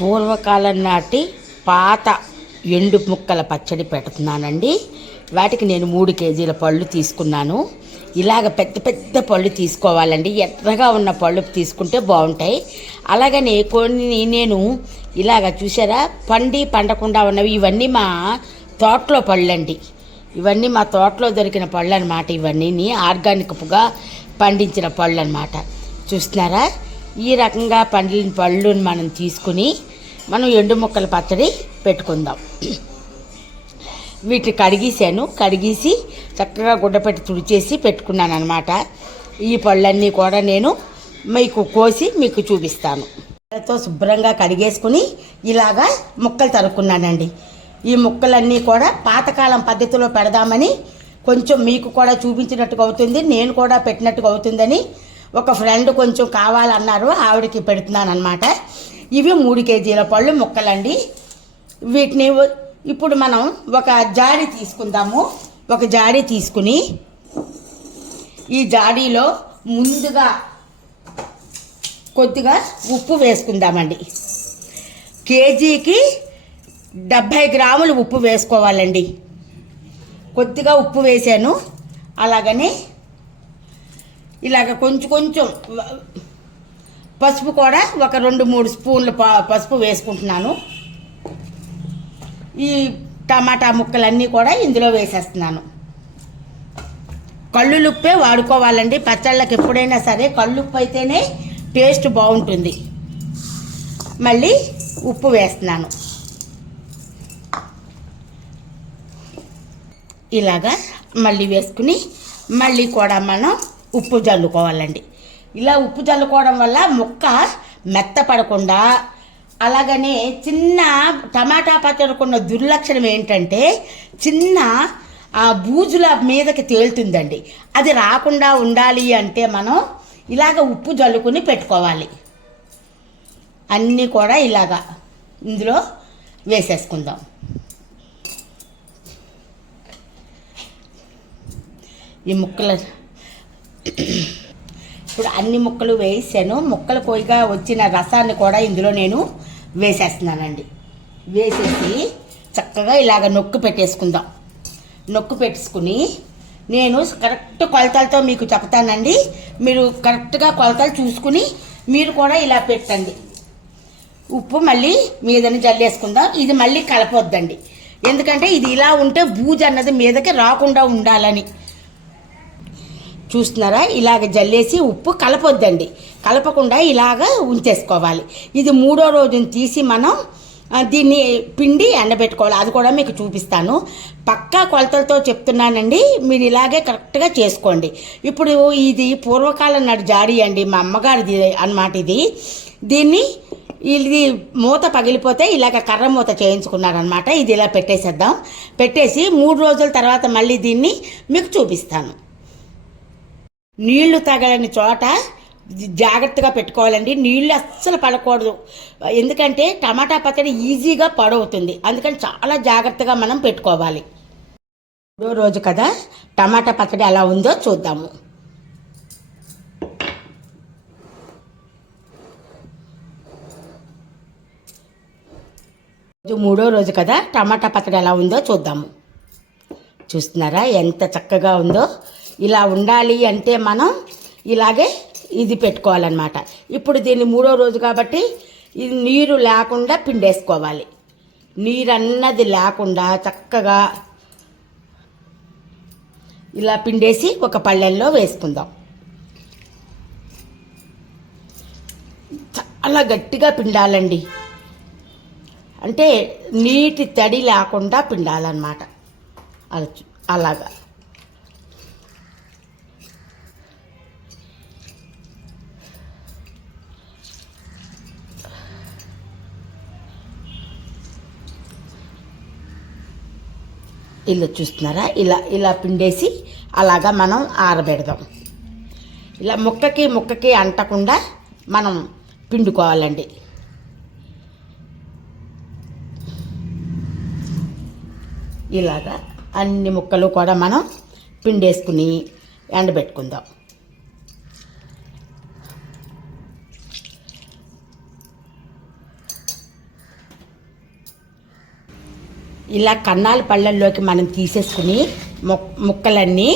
పూర్వకాలం నాటి పాత ఎండు ముక్కల పచ్చడి పెడుతున్నానండి. వాటికి నేను 3 కేజీల పళ్ళు తీసుకున్నాను. ఇలాగ పెద్ద పెద్ద పళ్ళు తీసుకోవాలండి. ఎర్రగా ఉన్న పళ్ళు తీసుకుంటే బాగుంటాయి. అలాగనే కొన్ని నేను ఇలాగ చూసారా, పండకుండా ఉన్నవి. ఇవన్నీ మా తోటలో పళ్ళండి. ఇవన్నీ మా తోటలో దొరికిన పళ్ళు అనమాట. ఇవన్నీ ఆర్గానిక్గా పండించిన పళ్ళు అనమాట. చూస్తున్నారా, ఈ రకంగా పండిన పళ్ళుని మనం తీసుకుని మనం ఎండు ముక్కల పచ్చడి పెట్టుకుందాం. వీటిని కడిగేసి చక్కగా గుడ్డపెట్టి తుడిచేసి పెట్టుకున్నాను అనమాట. ఈ పళ్ళన్నీ కూడా నేను మీకు కోసి మీకు చూపిస్తాను. తో శుభ్రంగా కడిగేసుకుని ఇలాగా ముక్కలు తరుక్కున్నానండి. ఈ ముక్కలన్నీ కూడా పాతకాలం పద్ధతిలో పెడదామని కొంచెం మీకు కూడా చూపించినట్టుగా అవుతుంది, నేను కూడా పెట్టినట్టుగా అవుతుందని ఒక ఫ్రెండ్ కొంచెం కావాలన్నారు, ఆవిడకి పెడుతున్నాను అనమాట. ఇవి 3 కేజీల పళ్ళు ముక్కలండి. వీటిని ఇప్పుడు మనం ఒక జాడీ తీసుకుందాము. ఒక జాడీ తీసుకుని ఈ జాడీలో ముందుగా కొద్దిగా ఉప్పు వేసుకుందామండి. కేజీకి 70 గ్రాములు ఉప్పు వేసుకోవాలండి. కొద్దిగా ఉప్పు వేసాను. అలాగని ఇలాగ కొంచెం పసుపు కూడా ఒక 2-3 స్పూన్లు పసుపు వేసుకుంటున్నాను. ఈ టమాటా ముక్కలన్నీ కూడా ఇందులో వేసేస్తున్నాను. కళ్ళులుప్పే వాడుకోవాలండి పచ్చళ్ళకి. ఎప్పుడైనా సరే కళ్ళుప్పు అయితేనే టేస్ట్ బాగుంటుంది. మళ్ళీ ఉప్పు వేస్తున్నాను. ఇలాగా మళ్ళీ వేసుకుని మళ్ళీ కూడా మనం ఉప్పు జల్లుకోవాలండి. ఇలా ఉప్పు జల్లుకోవడం వల్ల ముక్క మెత్తపడకుండా, అలాగనే చిన్న టమాటా పచ్చడికున్న దుర్లక్షణం ఏంటంటే చిన్న బూజుల మీదకి తేలుతుందండి. అది రాకుండా ఉండాలి అంటే మనం ఇలాగ ఉప్పు జల్లుకుని పెట్టుకోవాలి. అన్నీ కూడా ఇలాగా ఇందులో వేసేసుకుందాం. ఈ ముక్కలు ఇప్పుడు అన్ని ముక్కలు వేసాను. ముక్కలు కొయ్యగా వచ్చిన రసాన్ని కూడా ఇందులో నేను వేసేస్తున్నానండి. వేసేసి చక్కగా ఇలాగ నొక్కు పెట్టేసుకుందాం. నొక్కు పెట్టేసుకుని నేను కరెక్ట్ కొలతలతో మీకు చెప్తానండి. మీరు కరెక్ట్గా కొలతలు చూసుకుని మీరు కూడా ఇలా పెట్టండి. ఉప్పు మళ్ళీ మీదని జల్లేసుకుందాం. ఇది మళ్ళీ కలపొద్దండి, ఎందుకంటే ఇది ఇలా ఉంటే బూజు అన్నది మీదకి రాకుండా ఉండాలని. చూస్తున్నారా, ఇలాగ జల్లేసి ఉప్పు కలపొద్దండి. కలపకుండా ఇలాగ ఉంచేసుకోవాలి. ఇది 3వ రోజున తీసి మనం దీన్ని పిండి ఎండబెట్టుకోవాలి. అది కూడా మీకు చూపిస్తాను. పక్కా కొలతలతో చెప్తున్నానండి, మీరు ఇలాగే కరెక్ట్గా చేసుకోండి. ఇప్పుడు ఇది పూర్వకాలం నాటి జాడీ అండి, మా అమ్మగారిది అన్నమాట. ఇది మూత పగిలిపోతే ఇలాగ కర్ర మూత చేయించుకున్నారనమాట. ఇది ఇలా పెట్టేసేద్దాం. పెట్టేసి 3 రోజుల తర్వాత మళ్ళీ దీన్ని మీకు చూపిస్తాను. నీళ్లు తగలని చోట జాగ్రత్తగా పెట్టుకోవాలండి. నీళ్ళు అస్సలు పడకూడదు, ఎందుకంటే టమాటా పచ్చడి ఈజీగా పాడవుతుంది. అందుకని చాలా జాగ్రత్తగా మనం పెట్టుకోవాలి. 3వ రోజు కదా, టమాటా పచ్చడి ఎలా ఉందో చూద్దాము. 3వ రోజు కదా, టమాటా పచ్చడి ఎలా ఉందో చూద్దాము. చూస్తున్నారా ఎంత చక్కగా ఉందో. ఇలా ఉండాలి అంటే మనం ఇలాగే ఇది పెట్టుకోవాలన్నమాట. ఇప్పుడు దీన్ని 3వ రోజు కాబట్టి ఇది నీరు లేకుండా పిండేసుకోవాలి. నీరు అన్నది లేకుండా చక్కగా ఇలా పిండేసి ఒక పళ్ళెంలో వేసుకుందాం. చాలా గట్టిగా పిండాలండి, అంటే నీటి తడి లేకుండా పిండాలన్నమాట. అలాగా ఇలా చూస్తున్నారా, ఇలా పిండేసి అలాగా మనం ఆరబెడదాం. ఇలా ముక్కకి అంటకుండా మనం పిండుకోవాలండి. ఇలాగా అన్ని ముక్కలు కూడా మనం పిండేసుకుని ఎండబెట్టుకుందాం. ఇలా కన్నాల పళ్ళల్లోకి మనం తీసేసుకుని ముక్కలన్నీ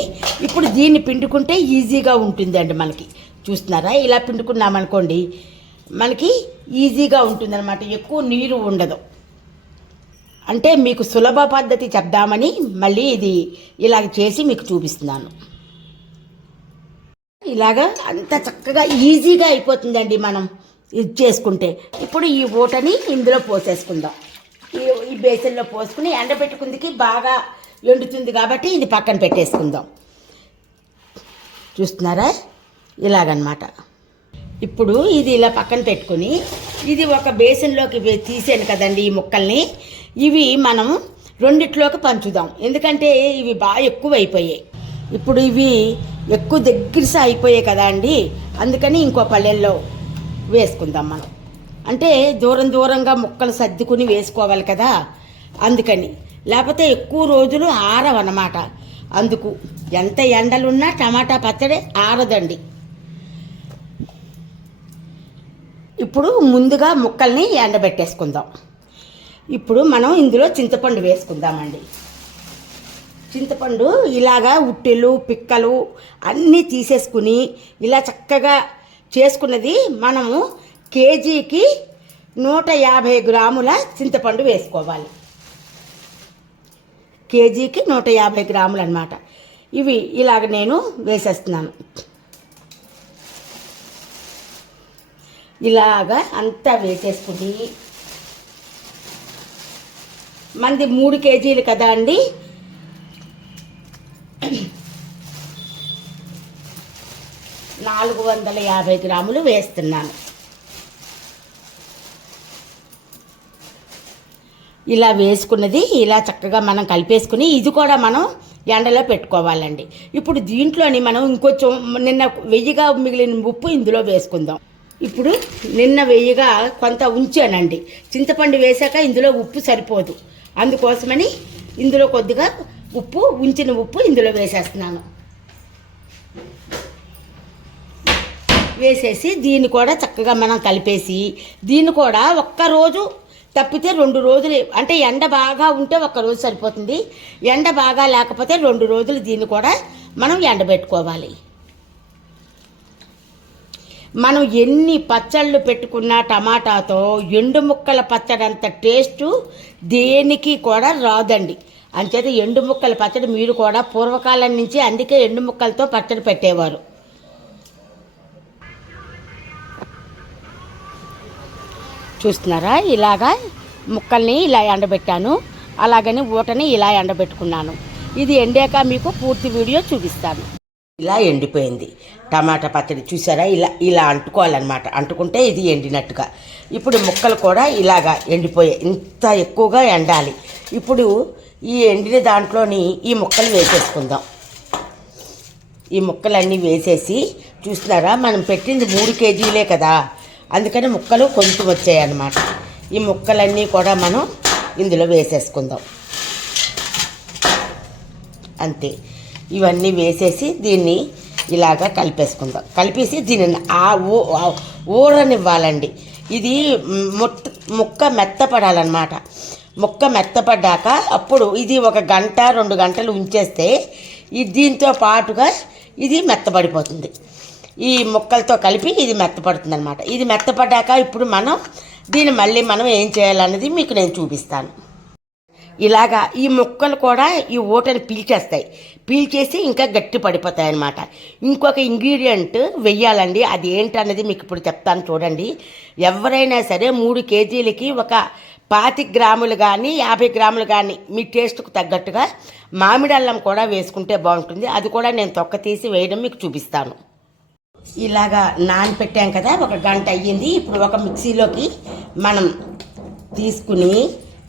ఇప్పుడు దీన్ని పిండుకుంటే ఈజీగా ఉంటుందండి మనకి. చూస్తున్నారా, ఇలా పిండుకున్నామనుకోండి మనకి ఈజీగా ఉంటుందన్నమాట, ఎక్కువ నీరు ఉండదు. అంటే మీకు సులభ పద్ధతి చెప్దామని మళ్ళీ ఇది ఇలాగ చేసి మీకు చూపిస్తున్నాను. ఇలాగా అంత చక్కగా ఈజీగా అయిపోతుందండి మనం ఇది చేసుకుంటే. ఇప్పుడు ఈ ఊటని ఇందులో పోసేసుకుందాం. ఈ బేసన్లో పోసుకుని ఎండబెట్టుకుందికి బాగా ఎండుతుంది కాబట్టి ఇది పక్కన పెట్టేసుకుందాం. చూస్తున్నారా, ఇలాగనమాట. ఇప్పుడు ఇది ఇలా పక్కన పెట్టుకుని ఇది ఒక బేసన్లోకి తీసాను కదండి ఈ ముక్కల్ని. ఇవి మనం రెండిట్లోకి పంచుదాం, ఎందుకంటే ఇవి బాగా ఎక్కువ అయిపోయాయి. ఇప్పుడు ఇవి ఎక్కువ దగ్గరసా అయిపోయాయి కదా అండి, అందుకని ఇంకో పళ్ళెల్లో వేసుకుందాం మనం. అంటే దూరం దూరంగా ముక్కలు సర్దుకుని వేసుకోవాలి కదా, అందుకని. లేకపోతే ఎక్కువ రోజులు ఆరవన్నమాట. అందుకు ఎంత ఎండలున్నా టమాటా పచ్చడి ఆరదండి. ఇప్పుడు ముందుగా ముక్కల్ని ఎండబెట్టేసుకుందాం. ఇప్పుడు మనం ఇందులో చింతపండు వేసుకుందామండి. చింతపండు ఇలాగా ఉట్టెలు పిక్కలు అన్నీ తీసేసుకుని ఇలా చక్కగా చేసుకున్నది మనము కేజీకి 150 గ్రాముల చింతపండు వేసుకోవాలి. కేజీకి 150 గ్రాములు అన్నమాట. ఇవి ఇలాగ నేను వేసేస్తున్నాను. ఇలాగా అంతా వేసేసుకుని మంది 3 కేజీలు కదా అండి, 450 గ్రాములు వేస్తున్నాను. ఇలా వేసుకున్నది ఇలా చక్కగా మనం కలిపేసుకుని ఇది కూడా మనం ఎండలో పెట్టుకోవాలండి. ఇప్పుడు దీంట్లోని మనం ఇంకొంచెం నిన్న వెయ్యిగా మిగిలిన ఉప్పు ఇందులో వేసుకుందాం. ఇప్పుడు నిన్న వెయ్యిగా కొంత ఉంచానండి, చింతపండు వేసాక ఇందులో ఉప్పు సరిపోదు, అందుకోసమని ఇందులో కొద్దిగా ఉంచిన ఉప్పు ఇందులో వేసేస్తున్నాను. వేసేసి దీన్ని కూడా చక్కగా మనం కలిపేసి దీన్ని కూడా ఒక్కరోజు తప్పితే 2 రోజులు, అంటే ఎండ బాగా ఉంటే 1 రోజు సరిపోతుంది, ఎండ బాగా లేకపోతే 2 రోజులు దీన్ని కూడా మనం ఎండబెట్టుకోవాలి. మనం ఎన్ని పచ్చళ్ళు పెట్టుకున్నా టమాటాతో ఎండు ముక్కల పచ్చడి అంత టేస్టు దేనికి కూడా రాదండి. అంచేత ఎండు ముక్కల పచ్చడి మీరు కూడా పూర్వకాలం నుంచి అందుకే ఎండు ముక్కలతో పచ్చడి పెట్టేవారు. చూస్తున్నారా, ఇలాగా ముక్కల్ని ఇలా ఎండబెట్టాను, అలాగని ఊటని ఇలా ఎండబెట్టుకున్నాను. ఇది ఎండాక మీకు పూర్తి వీడియో చూపిస్తాను. ఇలా ఎండిపోయింది టమాటా పచ్చడి. చూసారా, ఇలా అంటుకోవాలన్నమాట, అంటుకుంటే ఇది ఎండినట్టుగా. ఇప్పుడు ముక్కలు కూడా ఇలాగా ఎండిపోయాయి, ఇంత ఎక్కువగా ఎండాలి. ఇప్పుడు ఈ ఎండిన దాంట్లోని ఈ ముక్కలు వేసేసుకుందాం. ఈ ముక్కలన్నీ వేసేసి చూస్తున్నారా, మనం పెట్టింది 3 కేజీలే కదా, అందుకని ముక్కలు కొంచెం వచ్చాయన్నమాట. ఈ ముక్కలన్నీ కూడా మనం ఇందులో వేసేసుకుందాం. అంతే, ఇవన్నీ వేసేసి దీన్ని ఇలాగా కలిపేసుకుందాం. కలిపేసి దీనిని ఊరనివ్వాలండి. ఇది ముక్క మెత్తపడాలన్నమాట. ముక్క మెత్తపడ్డాక అప్పుడు ఇది 1 గంట 2 గంటలు ఉంచేస్తే దీంతో పాటుగా ఇది మెత్తపడిపోతుంది. ఈ ముక్కలతో కలిపి ఇది మెత్తపడుతుంది అన్నమాట. ఇది మెత్తపడ్డాక ఇప్పుడు దీన్ని మళ్ళీ మనం ఏం చేయాలన్నది మీకు నేను చూపిస్తాను. ఇలాగా ఈ ముక్కలు కూడా ఈ ఊటని పీల్చేసి ఇంకా గట్టి పడిపోతాయి అన్నమాట. ఇంకొక ఇంగ్రీడియంట్ వెయ్యాలండి, అది ఏంటన్నది మీకు ఇప్పుడు చెప్తాను చూడండి. ఎవరైనా సరే 3 కేజీలకి ఒక 25 గ్రాములు కానీ 50 గ్రాములు కానీ మీ టేస్ట్కు తగ్గట్టుగా మామిడి అల్లం కూడా వేసుకుంటే బాగుంటుంది. అది కూడా నేను తొక్క తీసి వేయడం మీకు చూపిస్తాను. ఇలాగా నానపెట్టాం కదా, 1 గంట అయ్యింది. ఇప్పుడు ఒక మిక్సీలోకి మనం తీసుకుని,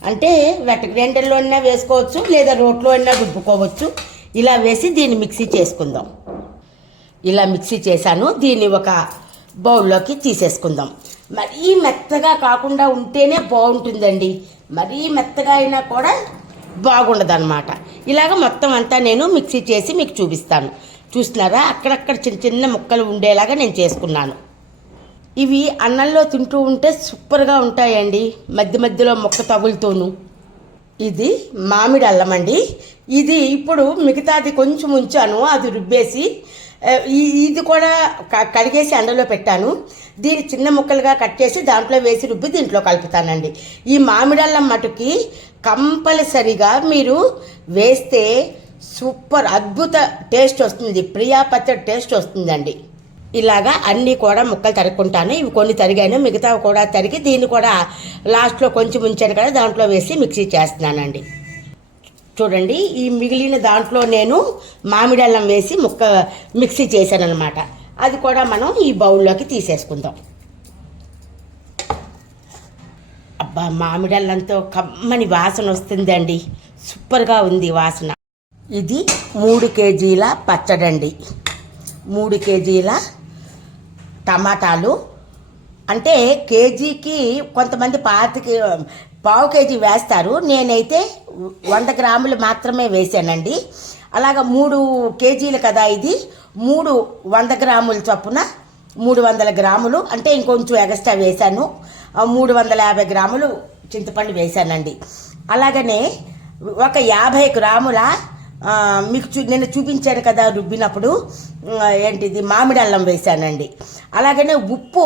అంటే వెట్ గ్రైండర్లో అయినా వేసుకోవచ్చు లేదా రోట్లో అయినా రుబ్బుకోవచ్చు. ఇలా వేసి దీన్ని మిక్సీ చేసుకుందాం. ఇలా మిక్సీ చేశాను, దీన్ని ఒక బౌల్లోకి తీసేసుకుందాం. మరీ మెత్తగా కాకుండా ఉంటేనే బాగుంటుందండి, మరీ మెత్తగా అయినా కూడా బాగుండదు అన్నమాట. ఇలాగ మొత్తం అంతా నేను మిక్సీ చేసి మీకు చూపిస్తాను. చూస్తున్నారా, అక్కడక్కడ చిన్న చిన్న ముక్కలు ఉండేలాగా నేను చేసుకున్నాను. ఇవి అన్నంలో తింటూ ఉంటే సూపర్గా ఉంటాయండి, మధ్య మధ్యలో ముక్క తగులుతూను. ఇది మామిడి అల్లం అండి. ఇది ఇప్పుడు మిగతాది కొంచెం ఉంచాను, అది రుబ్బేసి ఇది కూడా కడిగేసి ఎండలో పెట్టాను. దీన్ని చిన్న ముక్కలుగా కట్ చేసి దాంట్లో వేసి రుబ్బి దీంట్లో కలుపుతానండి. ఈ మామిడి అల్లం మటుకి కంపల్సరిగా మీరు వేస్తే సూపర్ అద్భుత టేస్ట్ వస్తుంది, ప్రియా పచ్చడి టేస్ట్ వస్తుందండి. ఇలాగా అన్నీ కూడా ముక్కలు తరుక్కుంటాను. ఇవి కొన్ని తరిగాను, మిగతా కూడా తరిగి దీన్ని కూడా లాస్ట్లో కొంచెం ఉంచాను కదా దాంట్లో వేసి మిక్సీ చేస్తున్నానండి. చూడండి, ఈ మిగిలిన దాంట్లో నేను మామిడి అల్లం వేసి మిక్సీ చేశాను అనమాట. అది కూడా మనం ఈ బౌల్లోకి తీసేసుకుందాం. అబ్బా, మామిడి అల్లంతో కమ్మని వాసన వస్తుందండి, సూపర్గా ఉంది వాసన. ఇది 3 కేజీల పచ్చడండి. 3 కేజీల టమాటాలు, అంటే కేజీకి కొంతమంది పావు కేజీ వేస్తారు, నేనైతే 100 గ్రాములు మాత్రమే వేసానండి. అలాగా 3 కేజీలు కదా ఇది, 100 గ్రాముల చొప్పున 300 గ్రాములు, అంటే ఇంకొంచెం ఎక్స్ట్రా వేశాను. 350 గ్రాములు చింతపండు వేశానండి. అలాగనే ఒక 50 గ్రాముల మీకు నేను చూపించాను కదా రుబ్బినప్పుడు, ఏంటిది మామిడి అల్లం వేశానండి. అలాగనే ఉప్పు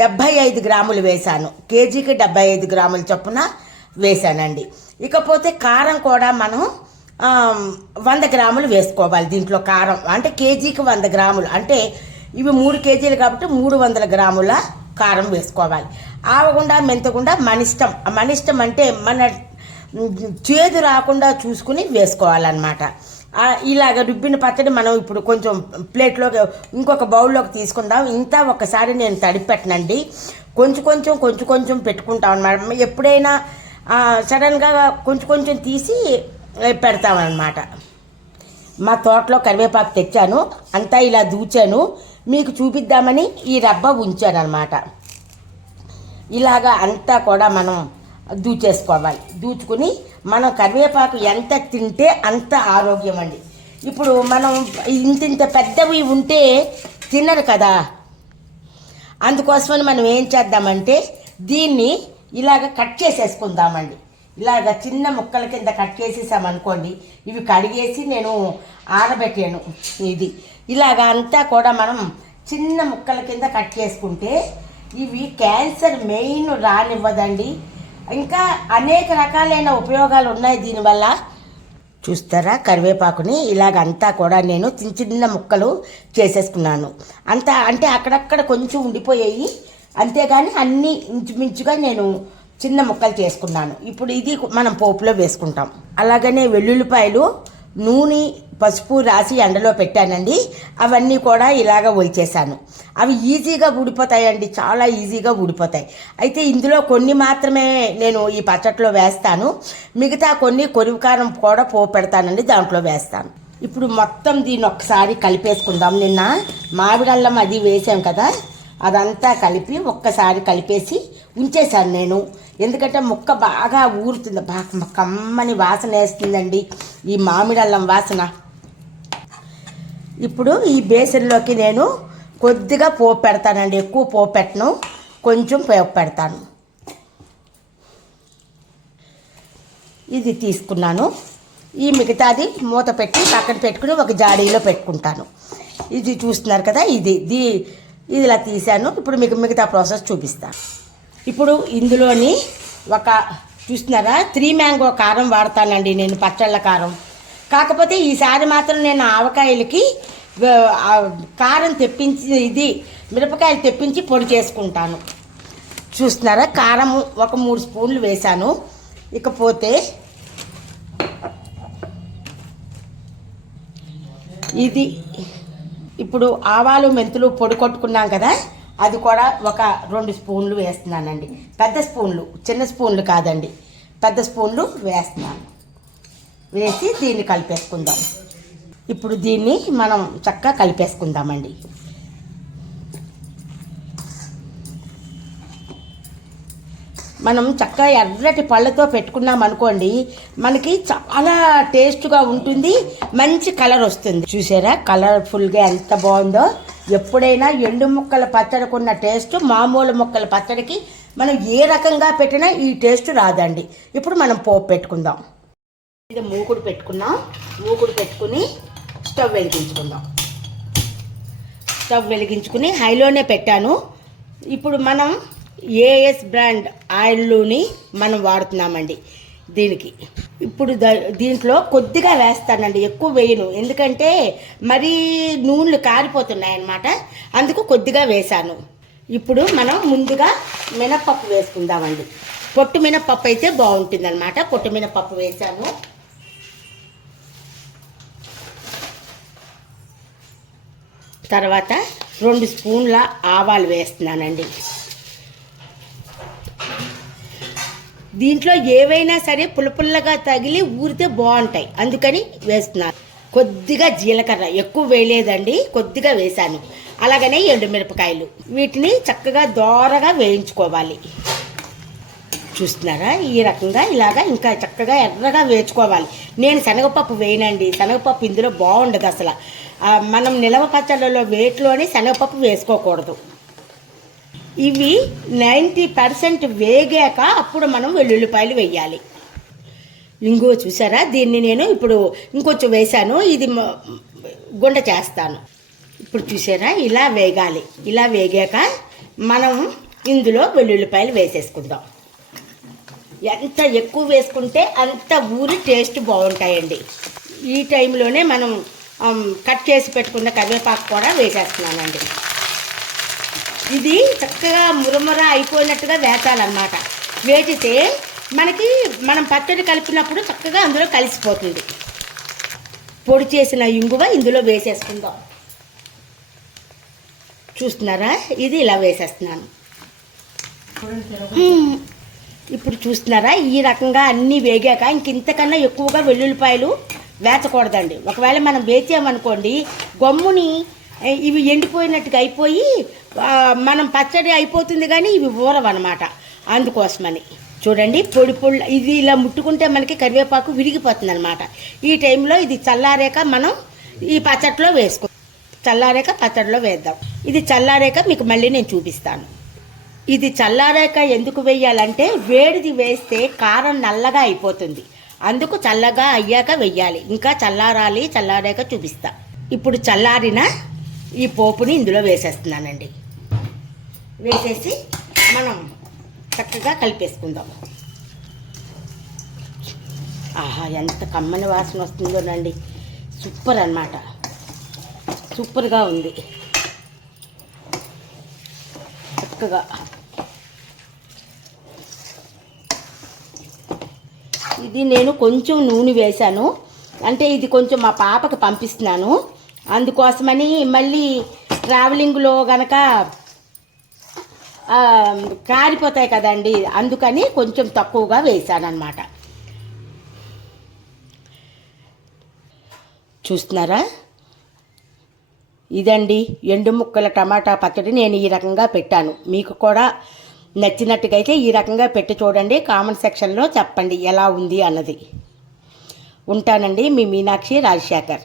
75 గ్రాములు వేశాను, కేజీకి 75 గ్రాముల చొప్పున వేశానండి. ఇకపోతే కారం కూడా మనం 100 గ్రాములు వేసుకోవాలి దీంట్లో. కారం అంటే కేజీకి 100 గ్రాములు, అంటే ఇవి 3 కేజీలు కాబట్టి 300 గ్రాముల కారం వేసుకోవాలి. ఆవకుండా మెంతకుండా మన ఇష్టం అంటే మన చేదు రాకుండా చూసుకుని వేసుకోవాలన్నమాట. ఇలాగ రుబ్బిన పచ్చడి మనం ఇప్పుడు కొంచెం ప్లేట్లోకి ఇంకొక బౌల్లోకి తీసుకుందాం. ఇంత ఒకసారి నేను తడిపెట్టనండి, కొంచెం పెట్టుకుంటాం అన్నమాట. ఎప్పుడైనా సడన్గా కొంచెం తీసి పెడతామన్నమాట. మా తోటలో కరివేపాకు తెచ్చాను, అంతా ఇలా దూచాను, మీకు చూపిద్దామని ఈ రబ్బ ఉంచాను అనమాట. ఇలాగా అంతా కూడా మనం దూచేసుకోవాలి. దూచుకుని మనం కరివేపాకు ఎంత తింటే అంత ఆరోగ్యం అండి. ఇప్పుడు మనం ఇంత పెద్దవి ఉంటే తినరు కదా, అందుకోసమని మనం ఏం చేద్దామంటే దీన్ని ఇలాగ కట్ చేసేసుకుందామండి. ఇలాగ చిన్న ముక్కల కింద కట్ చేసేసామనుకోండి, ఇవి కడిగేసి నేను ఆరబెట్టాను. ఇది ఇలాగ అంతా కూడా మనం చిన్న ముక్కల కింద కట్ చేసుకుంటే ఇవి క్యాన్సర్ మెయిన్ రానివ్వదండి. ఇంకా అనేక రకాలైన ఉపయోగాలు ఉన్నాయి దీనివల్ల. చూస్తారా, కరివేపాకుని ఇలాగంతా కూడా నేను చిన్న ముక్కలు చేసేసుకున్నాను. అంతా అంటే అక్కడక్కడ కొంచెం ఉండిపోయాయి, అంతేగాని అన్నీ ఇంచుమించుగా నేను చిన్న ముక్కలు చేసుకున్నాను. ఇప్పుడు ఇది మనం పోపులో వేసుకుంటాం. అలాగనే వెల్లుల్లిపాయలు, నూనె, పసుపు రాసి ఎండలో పెట్టానండి. అవన్నీ కూడా ఇలాగ ఒలిచేసాను. అవి ఈజీగా ఊడిపోతాయండి, చాలా ఈజీగా ఊడిపోతాయి. అయితే ఇందులో కొన్ని మాత్రమే నేను ఈ పచ్చట్లో వేస్తాను, మిగతా కొన్ని కొరివి కారం కూడా పోపు పెడతానండి, దాంట్లో వేస్తాను. ఇప్పుడు మొత్తం దీన్ని ఒకసారి కలిపేసుకుందాం. నిన్న మామిడి అల్లం అది వేసాం కదా, అదంతా కలిపి ఒక్కసారి కలిపేసి ఉంచేసాను నేను. ఎందుకంటే ముక్క బాగా ఊరుతుంది, బాగా కమ్మని వాసన వేస్తుందండి ఈ మామిడి అల్లం వాసన. ఇప్పుడు ఈ బేసన్లోకి నేను కొద్దిగా పోపు పెడతానండి, ఎక్కువ పోపు పెట్టను, కొంచెం పోపు పెడతాను. ఇది తీసుకున్నాను. ఈ మిగతాది మూత పెట్టి పక్కన పెట్టుకుని ఒక జాడీలో పెట్టుకుంటాను. ఇది చూస్తున్నారు కదా, ఇది ఇలా తీసాను. ఇప్పుడు మీకు మిగతా ప్రాసెస్ చూపిస్తాను. ఇప్పుడు ఇందులోని ఒక చూస్తున్నారా 3 మ్యాంగో కారం వాడతానండి నేను, పచ్చళ్ళ కారం. కాకపోతే ఈసారి మాత్రం నేను ఆవకాయలకి కారం తెప్పించి మిరపకాయలు తెప్పించి పొడి చేసుకుంటాను. చూస్తున్నారా, కారం ఒక 3 స్పూన్లు వేశాను. ఇకపోతే ఇది ఇప్పుడు ఆవాలు మెంతులు పొడి కొట్టుకున్నాం కదా, అది కూడా ఒక 2 స్పూన్లు వేస్తున్నానండి. పెద్ద స్పూన్లు, చిన్న స్పూన్లు కాదండి, పెద్ద స్పూన్లు వేస్తున్నాను. వేసి దీన్ని కలిపేసుకుందాం. ఇప్పుడు దీన్ని మనం చక్కగా కలిపేసుకుందామండి. మనం చక్కగా ఎర్రటి పళ్ళతో పెట్టుకున్నాం అనుకోండి, మనకి చాలా టేస్ట్గా ఉంటుంది, మంచి కలర్ వస్తుంది. చూసారా కలర్ఫుల్గా ఎంత బాగుందో. ఎప్పుడైనా ఎండు ముక్కల పచ్చడికున్న టేస్ట్ మామూలు ముక్కల పచ్చడికి మనం ఏ రకంగా పెట్టినా ఈ టేస్ట్ రాదండి. ఇప్పుడు మనం పోపు పెట్టుకుందాం. ఇది మూకుడు పెట్టుకున్నాం. మూకుడు పెట్టుకుని స్టవ్ వెలిగించుకుందాం. స్టవ్ వెలిగించుకుని హైలోనే పెట్టాను. ఇప్పుడు మనం ఏఎస్ బ్రాండ్ ఆయిల్లోని మనం వాడుతున్నామండి దీనికి. ఇప్పుడు దీంట్లో కొద్దిగా వేస్తానండి, ఎక్కువ వేయను, ఎందుకంటే మరీ నూనెలు కారిపోతున్నాయన్నమాట, అందుకు కొద్దిగా వేశాను. ఇప్పుడు మనం ముందుగా మినప్పప్పు వేసుకుందామండి. పొట్టు మినప్పప్పు అయితే బాగుంటుందన్నమాట. పొట్టు మినప్పప్పు వేసాము. తర్వాత 2 స్పూన్ల ఆవాలు వేస్తున్నానండి. దీంట్లో ఏవైనా సరే పుల్లపుల్లగా తగిలి ఊరితే బాగుంటాయి, అందుకని వేస్తున్నాను. కొద్దిగా జీలకర్ర, ఎక్కువ వేయలేదండి, కొద్దిగా వేశాను. అలాగనే ఎండుమిరపకాయలు, వీటిని చక్కగా దోరగా వేయించుకోవాలి. చూస్తున్నారా, ఈ రకంగా ఇలాగా ఇంకా చక్కగా ఎర్రగా వేయించుకోవాలి. నేను శనగపప్పు వేయనండి, శనగపప్పు ఇందులో బాగుండదు అసలు. మనం నిలవ పచ్చళ్ళలో వేట్లోని శనగపప్పు వేసుకోకూడదు. ఇవి 90% వేగాక అప్పుడు మనం వెల్లుల్లిపాయలు వేయాలి. ఇంకో చూసారా, దీన్ని నేను ఇప్పుడు ఇంకొంచెం వేశాను, ఇది గుండ చేస్తాను. ఇప్పుడు చూసారా, ఇలా వేగాలి. ఇలా వేగాక మనం ఇందులో వెల్లుల్లిపాయలు వేసేసుకుందాం. ఎంత ఎక్కువ వేసుకుంటే అంత ఊరి టేస్ట్ బాగుంటాయండి. ఈ టైంలోనే మనం కట్ చేసి పెట్టుకున్న కరివేపాకు కూడా వేసేస్తున్నానండి. ఇది చక్కగా మురముర అయిపోయినట్టుగా వేచాలన్నమాట. వేచితే మనం పచ్చడి కలిపినప్పుడు చక్కగా అందులో కలిసిపోతుంది. పొడి చేసిన ఇంగువ ఇందులో వేసేసుకుందాం. చూస్తున్నారా, ఇది ఇలా వేసేస్తున్నాను. ఇప్పుడు చూస్తున్నారా, ఈ రకంగా అన్నీ వేగాక ఇంతకన్నా ఎక్కువగా వెల్లుల్లిపాయలు వేచకూడదండి. ఒకవేళ మనం వేచామనుకోండి, గమ్ముని ఇవి ఎండిపోయినట్టుగా అయిపోయి మనం పచ్చడి అయిపోతుంది, కానీ ఇవి ఊరవన్నమాట. అందుకోసమని చూడండి, పొడి ఇది ఇలా ముట్టుకుంటే మనకి కరివేపాకు విరిగిపోతుంది అనమాట. ఈ టైంలో ఇది చల్లారాక మనం ఈ పచ్చడిలో చల్లారాక పచ్చడిలో వేద్దాం. ఇది చల్లారాక మీకు మళ్ళీ నేను చూపిస్తాను. ఇది చల్లారాక ఎందుకు వేయాలంటే, వేడిది వేస్తే కారం నల్లగా అయిపోతుంది, అందుకు చల్లగా అయ్యాక వెయ్యాలి. ఇంకా చల్లారాలి, చల్లారాక చూపిస్తా. ఇప్పుడు చల్లారిన ఈ పోపుని ఇందులో వేసేస్తున్నానండి. వేసేసి మనం చక్కగా కలిపేసుకుందాం. ఆహా, ఎంత కమ్మని వాసన వస్తుందోనండి, సూపర్ అన్నమాట, సూపర్గా ఉంది. చక్కగా ఇది నేను కొంచెం నూనె వేశాను, అంటే ఇది కొంచెం మా పాపకి పంపిస్తున్నాను, అందుకోసమని మళ్ళీ ట్రావెలింగ్లో గనక కారిపోతాయి కదండి, అందుకని కొంచెం తక్కువగా వేసానన్నమాట. చూస్తున్నారా, ఇదండి ఎండు ముక్కల టమాటా పచ్చడి నేను ఈ రకంగా పెట్టాను. మీకు కూడా నచ్చినట్టుగా అయితే ఈ రకంగా పెట్టి చూడండి. కామెంట్ సెక్షన్లో చెప్పండి ఎలా ఉంది అన్నది. ఉంటానండి, మీ మీనాక్షి రాజశేఖర్.